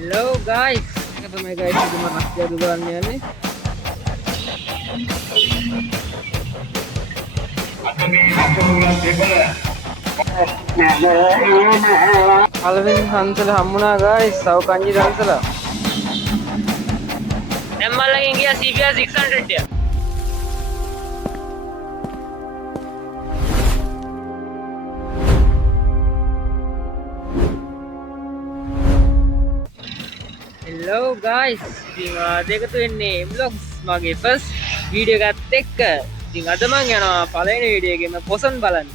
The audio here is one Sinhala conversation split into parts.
Hello guys, ketemu guys di mana jadwalnya nih? Alvin Hansel Hamuna guys, Sau Kanji Hansel. Emma lagi ngia CBR 600 ya. Hello guys, ඉතින් අද එකතු වෙන්නේ vlogs මගේ first වීඩියෝ එකත් එක්ක. ඉතින් අද මම යනවා පළවෙනි වීඩියෝ එකේම පොසන් බලන්න.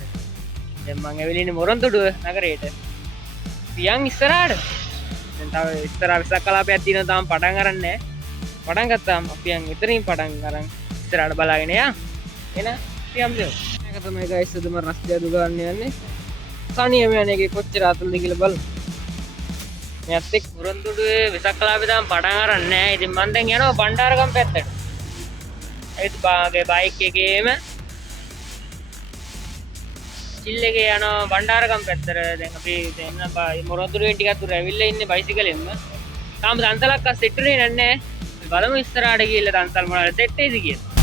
දැන් මම ඇවිල්ලා මොරොන්තුඩුව නගරයට. පියන් ඉස්සරහට. දැන් තව ඉස්සරහ විසක් කලාපයක් තියෙනවා තාම පටන් අරන් නැහැ. පටන් ගත්තාම අපි යන් එතනින් පටන් අරන් ඉස්සරහට බලාගෙන යා. එන පියන් දෙමු. මේක තමයි guys අද මම රස්තිය දුගන්න යන්නේ. සනියම යන්නේ එකේ කොච්චර අතුල්ද කියලා බලමු. මෙයත් එක්ක මුරන්තුඩුවේ විසක් කලාපේ තාම පටන් අරන් නැහැ. ඉතින් මම දැන් යනවා බණ්ඩාරගම පැත්තට. ඒත් බාගේ බයික් එකේම චිල් එකේ යනවා බණ්ඩාරගම පැත්තට. දැන් අපි දැන් මුරන්තුඩුවෙන් ටිකක් දුර ඇවිල්ලා ඉන්නේ බයිසිකලෙන්ම. තාම දන්සලක් අස් සෙට් වෙන්නේ නැහැ. බලමු ඉස්සරහට ගිහලා දන්සල් මොනවද සෙට් වෙයිද කියලා.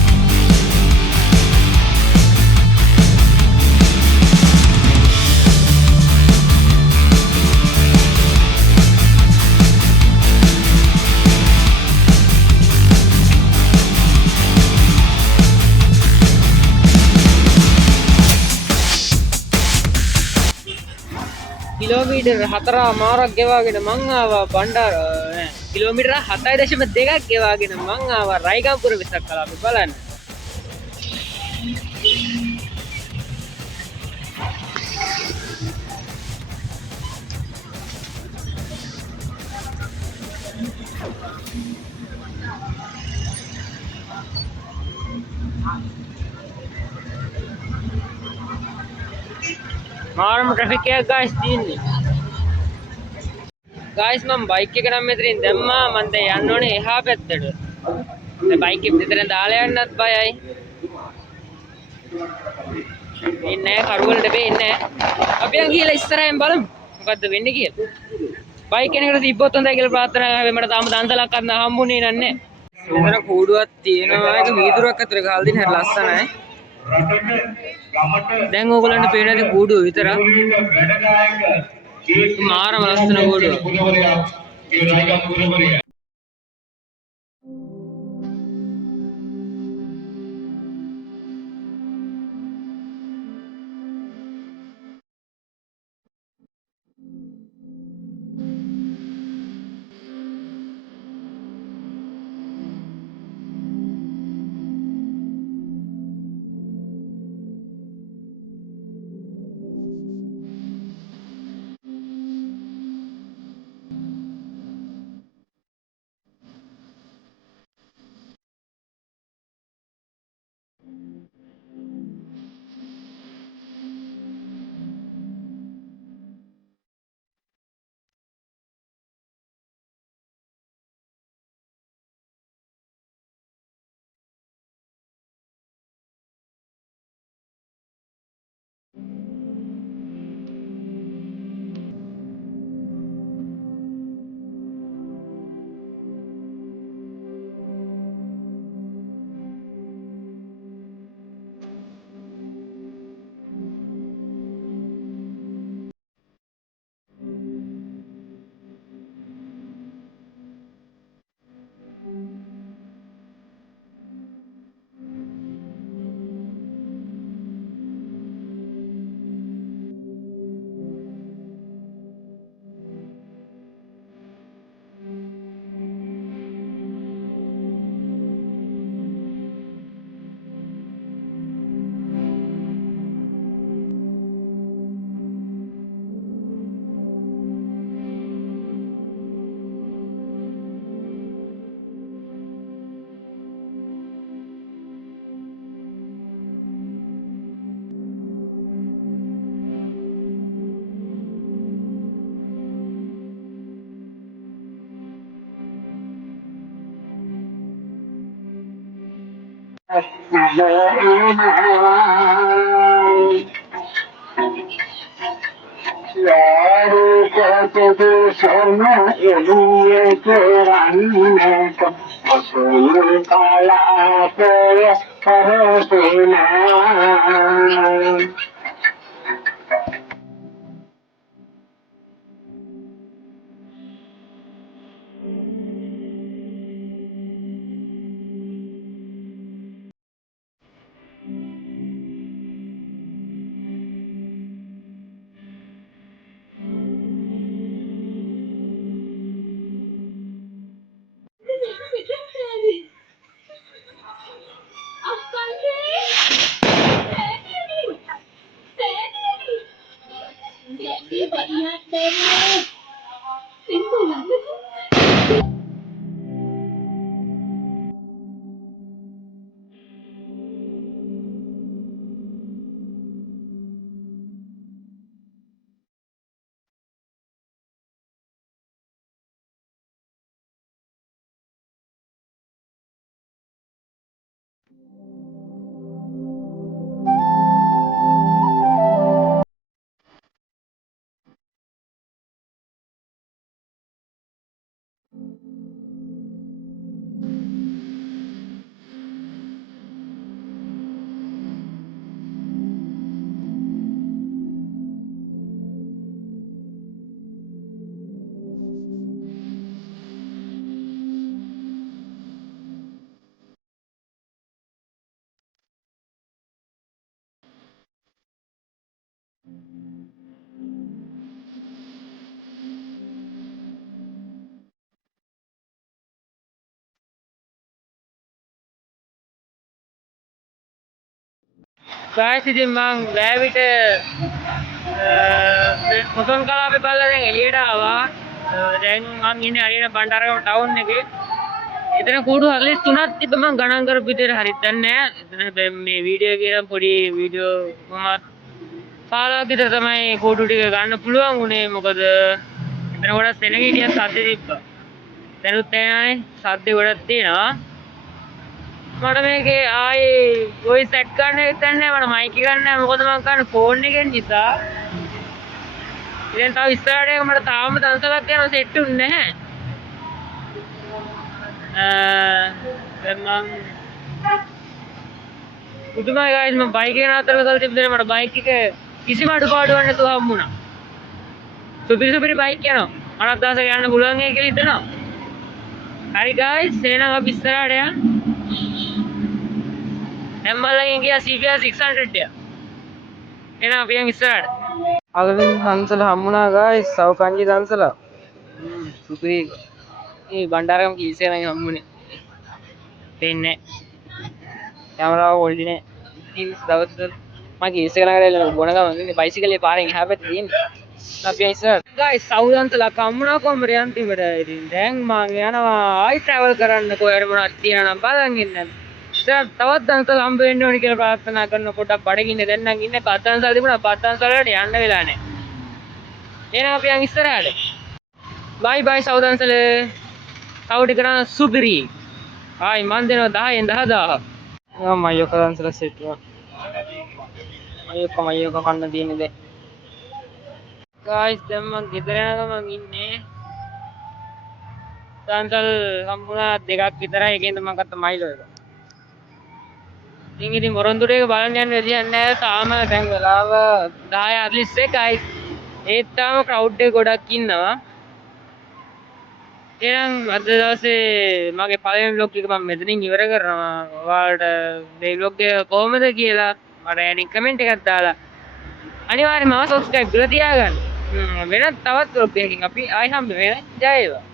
කිලෝමීටර් 4මාරක් ගෙවාගෙන මං ආවා බණ්ඩාර නෑ කිලෝමීටර් 7.2ක් ගෙවාගෙන මං ආවා රයිගම්පුර විසක් කලාපේ බලන්න. මාරම ට්‍රැෆික් එකක් guys තියෙන්නේ. guys මම බයික් එක නම් මෙතනින් දැම්මා. මම දැන් යන්න ඕනේ එහා පැත්තට. දැන් බයික් එක මෙතන දාලා යන්නත් බයයි. ඉන්නේ කරුවලට වෙන්නේ නැහැ. අපි යන් ගිහලා ඉස්සරහින් බලමු මොකද්ද වෙන්නේ කියලා. බයික් කෙනෙකුට තිබ්බොත් හොඳයි කියලා ප්‍රාර්ථනා කරා. මට තාම දන්සලක් අන්න හම්බුනේ නැහැ. මෙතන කූඩුවක් තියෙනවා. ඒක වීදුරුවක් අතර ගහලා දින හරි ලස්සනයි. දැන් ඕගොල්ලන්ට පේන ඇති කූඩුව විතරක්. මාරම ලස්සන කූඩුව. guys ඉතින් මං ගෑවිට පොසොන් කලාපේ බලලා දැන් එළියට ආවා. දැන් මං ඉන්නේ හරියට බණ්ඩාරගම ටවුන් එකේ. එතන කූඩු 43ක් තිබ්බ මං ගණන් කරපු විදිහට හරියට දන්නේ නැහැ. එතන මේ වීඩියෝ එකේ පොඩි වීඩියෝ කොහොමද 15ක් විතර තමයි කූඩු ටික ගන්න පුළුවන් උනේ. මොකද එතන ගොඩක් සෙනග හිටියක් සද්ද තිබ්බා. දැනුත් තේරෙනවානේ සද්ද ගොඩක් තියෙනවා. මට මේකේ ආයේ වොයිස් සෙට් කරන්න හිතන්නේ නැහැ. මට මයික් එක ගන්න නැහැ. මොකද මම කරන්නේ ෆෝන් එකෙන් නිසා. ඉතින් තව ඉස්සරහට එක මට තාම දන්සලක් යනවා සෙට් උන්නේ නැහැ. දැන් මම පුදුමයි guys මම බයික් එක නතර කරලා තිබ්බේ මට බයික් එක කිසිම අඩුපාඩුවක් නැතුව හම්බුණා. සුපිරි බයික් යනවා. අනක් දවසක යන්න පුළුවන් ඒ කියලා හිතනවා. හරි guys එහෙනම් අපි ඉස්සරහට යන්න. එම්බලගෙන් ගියා CBR 600 එක. එහෙනම් අපි යන් ඉස්සරහට. අලවින් හංසල හම්බුණා guys සවකංජි දන්සල. සුපිරි මේ බණ්ඩාරගම කීසේ නම් හම්බුනේ. පේන්නේ කැමරාව හොල්ඩි නේ. ඉතින් දවස් මම කීසේ ළඟට බොන ගමන් ඉන්නේ බයිසිකලේ පාරෙන් එහා පැත්තේ තියෙන්නේ. අපි ඉස්සර guys සවුදන්සල කම්මුණා කොම්බර යන් තිබට. ඉතින් දැන් මම යනවා ආයි ට්‍රැවල් කරන්න කොහෙද මොනවද තියෙනවා නම් බලන් ඉන්න. තවත් දන්සල හම්බ වෙන්න ඕනි කියලා ප්‍රාර්ථනා කරන පොඩක් බඩගින්නේ දැන් නම් ඉන්නේ පත්තන්සල තිබුණා පත්තන්සල වලට යන්න වෙලා නැහැ. එහෙනම් අපි යන් ඉස්සරහට. bye bye සවුදන්සල. කවුටි කරන සුපිරි. ආයි මන් දෙනවා 10න් 10000. මම අයියෝ දන්සල සෙට් වුණා. අයියෝ කන්න තියෙන්නේ දැන්. guys දැන් මම ගෙදර යන ගමන් ඉන්නේ. දන්සල් හම්බුණා දෙකක් විතරයි. ඒකෙන්ද මම ගත්ත මයිලෝ එක. ඉතින් මොරොන්දුර එක බලන්න යන්න විදියක් නැහැ. තාම දැන් වෙලාව 10:41යි. ඒත් තාම ක්‍රවුඩ් එක ගොඩක් ඉන්නවා. එහෙනම් අද දවසේ මගේ පළවෙනි vlog එක මම මෙතනින් ඉවර කරනවා. ඔයාලට මේ vlog එක කොහොමද කියලා මට ඇනින් කමෙන්ට් එකක් දාලා අනිවාර්යයෙන්ම subscribe කරලා තියාගන්න. වෙනත් තවත් vlog එකකින් අපි ආයි හම්බ වෙනවා. ජය වේවා.